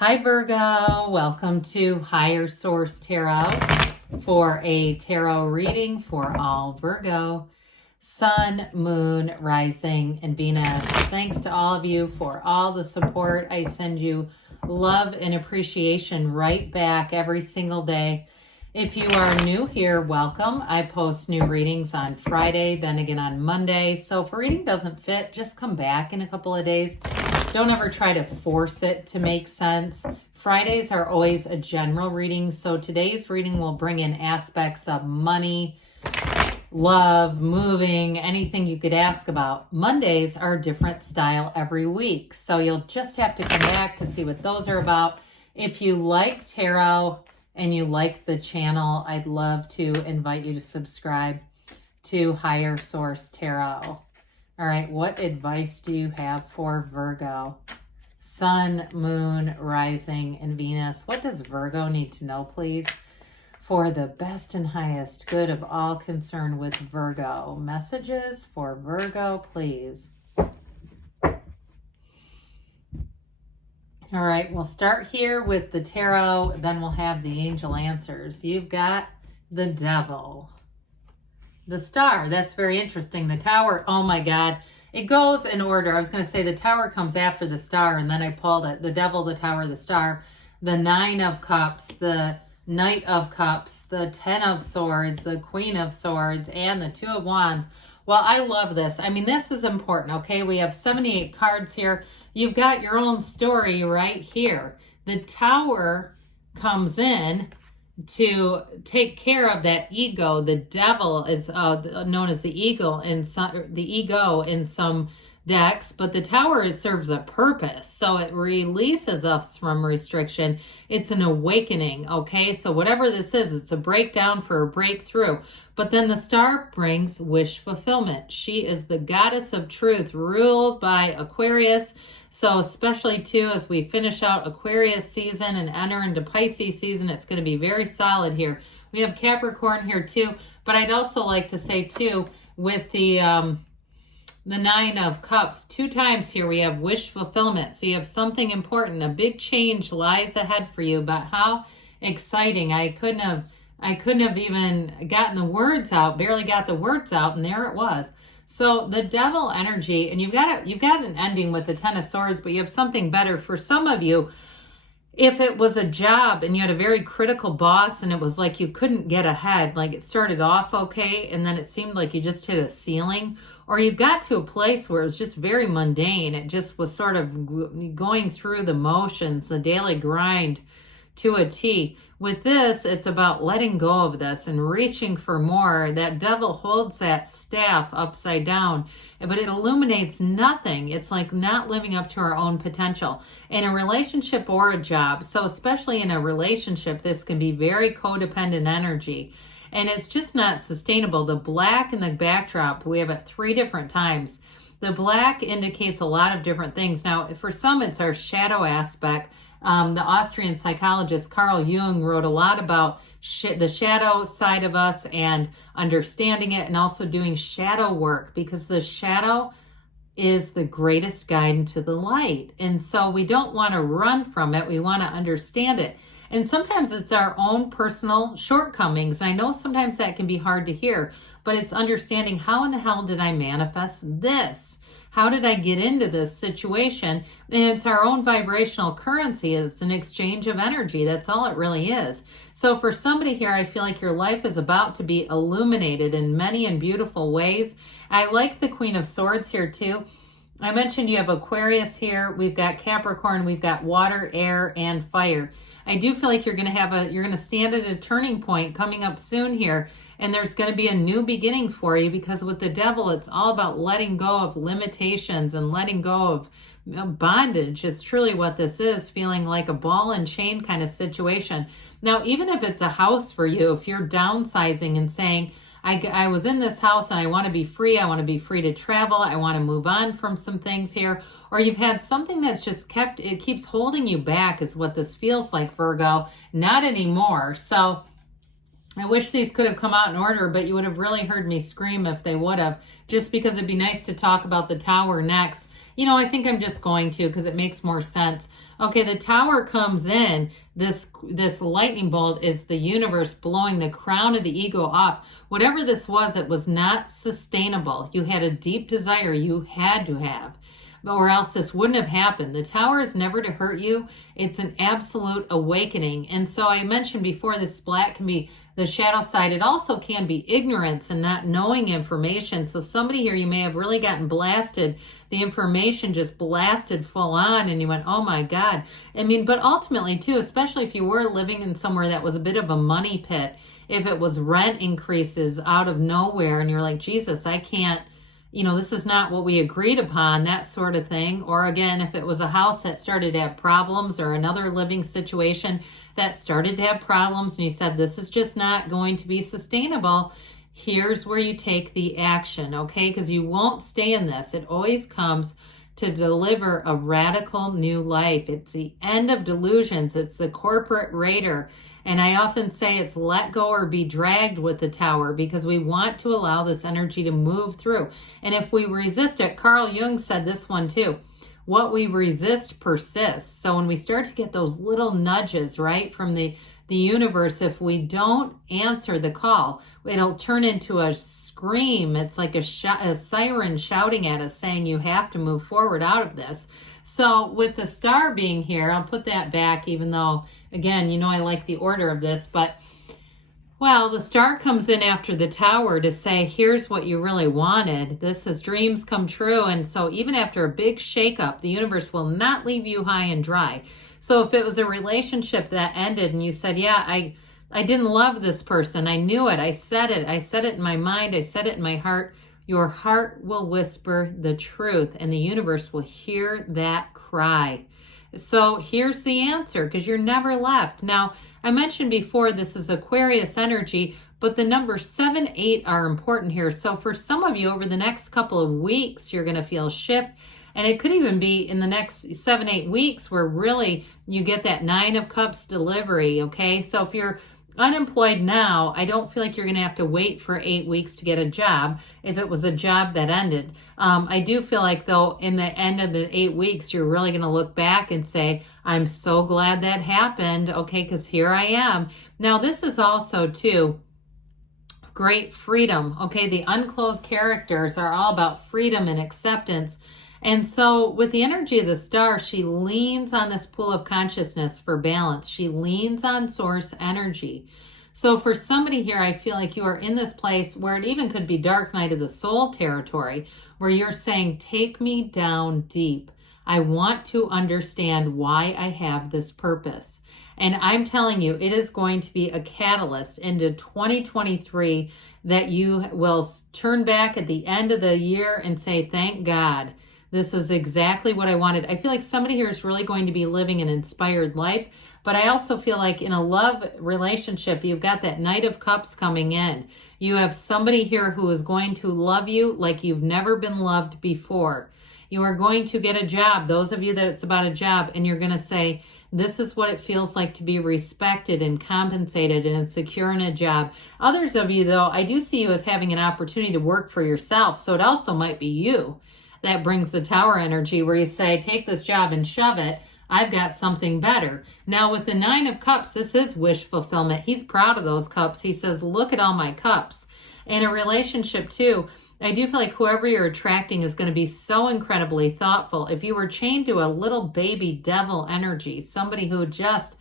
Hi Virgo, welcome to Higher Source Tarot for a tarot reading for all Virgo, Sun, Moon, Rising, and Venus. Thanks to all of you for all the support. I send you love and appreciation right back every single day. If you are new here, welcome. I post new readings on Friday, then again on Monday. So if a reading doesn't fit, just come back in a couple of days. Don't ever try to force it to make sense. Fridays are always a general reading, so today's reading will bring in aspects of money, love, moving, anything you could ask about. Mondays are a different style every week, so you'll just have to come back to see what those are about. If you like tarot and you like the channel, I'd love to invite you to subscribe to Higher Source Tarot. All right, what advice do you have for Virgo? Sun, Moon, Rising, and Venus. What does Virgo need to know, please, for the best and highest good of all concerned with Virgo? Messages for Virgo, please. All right, we'll start here with the tarot, then we'll have the angel answers. You've got the Devil. The Star, that's very interesting. The Tower, oh my God. It goes in order. I was going to say the Tower comes after the Star, and then I pulled it. The Devil, the Tower, the Star, the Nine of Cups, the Knight of Cups, the Ten of Swords, the Queen of Swords, and the Two of Wands. Well, I love this. I mean, this is important, okay? We have 78 cards here. You've got your own story right here. The Tower comes in to take care of that ego. The Devil is known as the ego in some decks, but the Tower serves a purpose. So it releases us from restriction. It's an awakening, okay? So whatever this is, it's a breakdown for a breakthrough. But then the Star brings wish fulfillment. She is the goddess of truth, ruled by Aquarius. So especially too, as we finish out Aquarius season and enter into Pisces season, it's going to be very solid here. We have Capricorn here too, but I'd also like to say too, with the Nine of Cups, 2 times here we have wish fulfillment. So you have something important, a big change lies ahead for you. But how exciting! I couldn't have even gotten the words out, barely got the words out, and there it was. So the Devil energy, and you've got an ending with the Ten of Swords, but you have something better for some of you. If it was a job and you had a very critical boss and it was like you couldn't get ahead, like it started off okay and then it seemed like you just hit a ceiling, or you got to a place where it was just very mundane. It just was sort of going through the motions, the daily grind to a T. With this, it's about letting go of this and reaching for more. That Devil holds that staff upside down, but it illuminates nothing. It's like not living up to our own potential in a relationship or a job. So especially in a relationship, this can be very codependent energy, and it's just not sustainable. The black in the backdrop, we have it 3 different times. The black indicates a lot of different things. Now, for some, it's our shadow aspect. The Austrian psychologist Carl Jung wrote a lot about the shadow side of us and understanding it, and also doing shadow work, because the shadow is the greatest guide into the light. And so we don't want to run from it. We want to understand it. And sometimes it's our own personal shortcomings. I know sometimes that can be hard to hear, but it's understanding, how in the hell did I manifest this? How did I get into this situation? And it's our own vibrational currency. It's an exchange of energy. That's all it really is. So for somebody here, I feel like your life is about to be illuminated in many and beautiful ways. I like the Queen of Swords here too. I mentioned you have Aquarius here. We've got Capricorn. We've got water, air, and fire. I do feel like you're going to stand at a turning point coming up soon here. And there's going to be a new beginning for you, because with the Devil, it's all about letting go of limitations and letting go of bondage. It's truly what this is, feeling like a ball and chain kind of situation. Now, even if it's a house for you, if you're downsizing and saying, I was in this house and I want to be free. I want to be free to travel. I want to move on from some things here. Or you've had something that's just keeps holding you back, is what this feels like, Virgo. Not anymore. So I wish these could have come out in order, but you would have really heard me scream if they would have, just because it'd be nice to talk about the Tower next. you know, I think I'm just going to, because it makes more sense. Okay, the Tower comes in. This lightning bolt is the universe blowing the crown of the ego off. Whatever this was, it was not sustainable. You had a deep desire you had to have, or else this wouldn't have happened. The Tower is never to hurt you. It's an absolute awakening. And so I mentioned before, this splat can be the shadow side. It also can be ignorance and not knowing information. So somebody here, you may have really gotten blasted. The information just blasted full on and you went, oh my God. I mean, but ultimately too, especially if you were living in somewhere that was a bit of a money pit, if it was rent increases out of nowhere and you're like, Jesus, I can't, you know, this is not what we agreed upon, that sort of thing. Or again, if it was a house that started to have problems, or another living situation that started to have problems and you said, this is just not going to be sustainable, here's where you take the action, okay? Because you won't stay in this. It always comes to deliver a radical new life. It's the end of delusions. It's the corporate raider. And I often say it's let go or be dragged with the Tower, because we want to allow this energy to move through. And if we resist it, Carl Jung said this one too, what we resist persists. So when we start to get those little nudges, right, from the universe, if we don't answer the call, it'll turn into a scream. It's like a siren shouting at us saying you have to move forward out of this. So with the Star being here, I'll put that back, even though, again, you know I like the order of this, but, well, the Star comes in after the Tower to say, here's what you really wanted. This is dreams come true. And so even after a big shakeup, the universe will not leave you high and dry. So if it was a relationship that ended and you said, yeah, I didn't love this person, I knew it, I said it in my mind, I said it in my heart, your heart will whisper the truth and the universe will hear that cry. So here's the answer, because you're never left. Now, I mentioned before, this is Aquarius energy, but the numbers 7, 8 are important here. So for some of you, over the next couple of weeks, you're going to feel a shift. And it could even be in the next 7, 8 weeks where really you get that 9 of Cups delivery, okay? So if you're unemployed now, I don't feel like you're going to have to wait for 8 weeks to get a job if it was a job that ended. I do feel like, though, in the end of the 8 weeks, you're really going to look back and say, I'm so glad that happened, okay, because here I am. Now, this is also, too, great freedom, okay? The unclothed characters are all about freedom and acceptance. And so with the energy of the Star, she leans on this pool of consciousness for balance. She leans on source energy. So for somebody here, I feel like you are in this place where it even could be dark night of the soul territory, where you're saying, take me down deep. I want to understand why I have this purpose. And I'm telling you, it is going to be a catalyst into 2023 that you will turn back at the end of the year and say, thank God. This is exactly what I wanted. I feel like somebody here is really going to be living an inspired life, but I also feel like in a love relationship, you've got that Knight of Cups coming in. You have somebody here who is going to love you like you've never been loved before. You are going to get a job, those of you that it's about a job, and you're going to say, this is what it feels like to be respected and compensated and secure in a job. Others of you, though, I do see you as having an opportunity to work for yourself, so it also might be you. That brings the Tower energy where you say, take this job and shove it. I've got something better. Now with the 9 of Cups, this is wish fulfillment. He's proud of those cups. He says, look at all my cups. In a relationship too, I do feel like whoever you're attracting is going to be so incredibly thoughtful. If you were chained to a little baby devil energy, somebody who just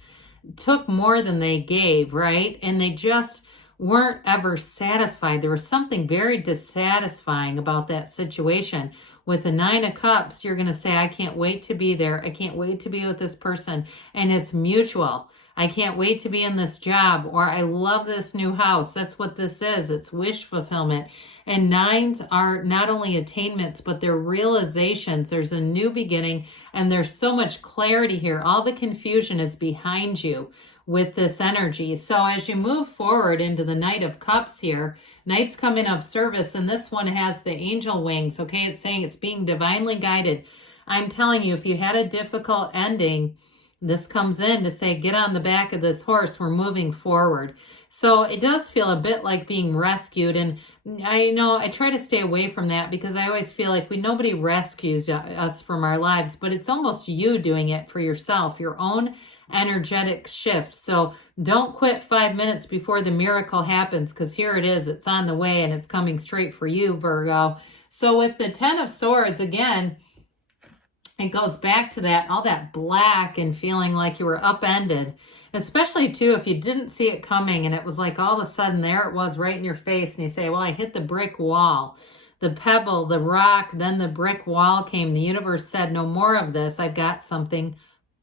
took more than they gave, right? And they just weren't ever satisfied. There was something very dissatisfying about that situation. With the 9 of Cups, you're going to say, I can't wait to be there. I can't wait to be with this person. And it's mutual. I can't wait to be in this job, or I love this new house. That's what this is. It's wish fulfillment. And 9s are not only attainments, but they're realizations. There's a new beginning, and there's so much clarity here. All the confusion is behind you with this energy. So as you move forward into the Knight of Cups here, Knights come in of service, and this one has the angel wings, okay? It's saying it's being divinely guided. I'm telling you, if you had a difficult ending, This comes in to say, get on the back of this horse. We're moving forward. So it does feel a bit like being rescued. And I know I try to stay away from that because I always feel like nobody rescues us from our lives, but it's almost you doing it for yourself, your own energetic shift. So don't quit 5 minutes before the miracle happens, because here it is. It's on the way and it's coming straight for you, Virgo. So with the 10 of Swords, again, it goes back to that, all that black and feeling like you were upended, especially too if you didn't see it coming and it was like all of a sudden there it was right in your face and you say, well, I hit the brick wall, the pebble, the rock, then the brick wall came. The universe said, no more of this. I've got something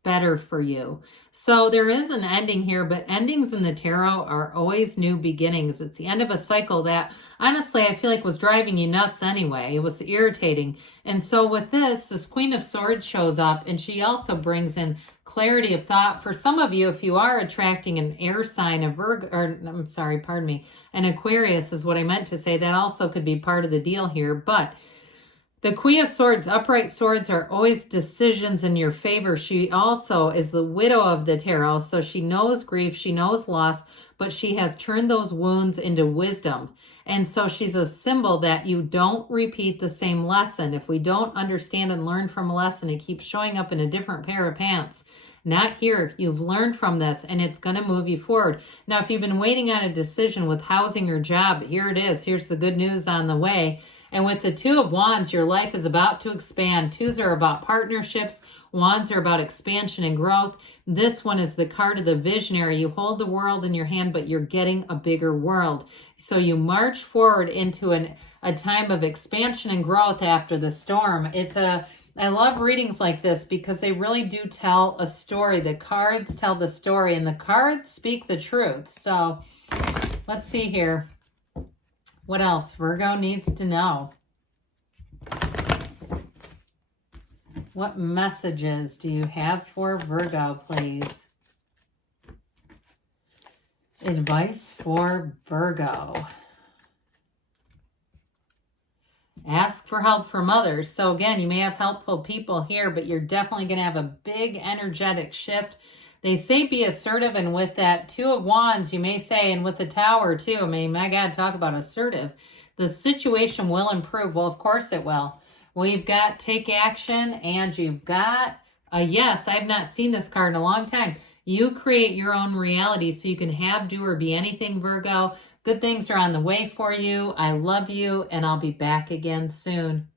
better for you. So there is an ending here, but endings in the tarot are always new beginnings. It's the end of a cycle that honestly I feel like was driving you nuts anyway. It was irritating. And so with this Queen of Swords shows up, and she also brings in clarity of thought. For some of you, if you are attracting an air sign, a Virgo, or I'm sorry, pardon me, an Aquarius is what I meant to say. That also could be part of the deal here. But the Queen of Swords, upright swords are always decisions in your favor. She also is the widow of the tarot, so she knows grief, she knows loss, but she has turned those wounds into wisdom. And so she's a symbol that you don't repeat the same lesson. If we don't understand and learn from a lesson, it keeps showing up in a different pair of pants. Not here. You've learned from this, and it's going to move you forward. Now, if you've been waiting on a decision with housing or job, here it is. Here's the good news on the way. And with the Two of Wands, your life is about to expand. Twos are about partnerships. Wands are about expansion and growth. This one is the card of the visionary. You hold the world in your hand, but you're getting a bigger world. So you march forward into a time of expansion and growth after the storm. I love readings like this because they really do tell a story. The cards tell the story, and the cards speak the truth. So let's see here. What else Virgo needs to know? What messages do you have for Virgo, please? Advice for Virgo. Ask for help from others. So again, you may have helpful people here, but you're definitely going to have a big energetic shift. They say be assertive, and with that Two of Wands, you may say, and with the Tower too, I mean, my God, talk about assertive. The situation will improve. Well, of course it will. Well, you've got take action, and you've got a yes. I've not seen this card in a long time. You create your own reality, so you can have, do, or be anything, Virgo. Good things are on the way for you. I love you, and I'll be back again soon.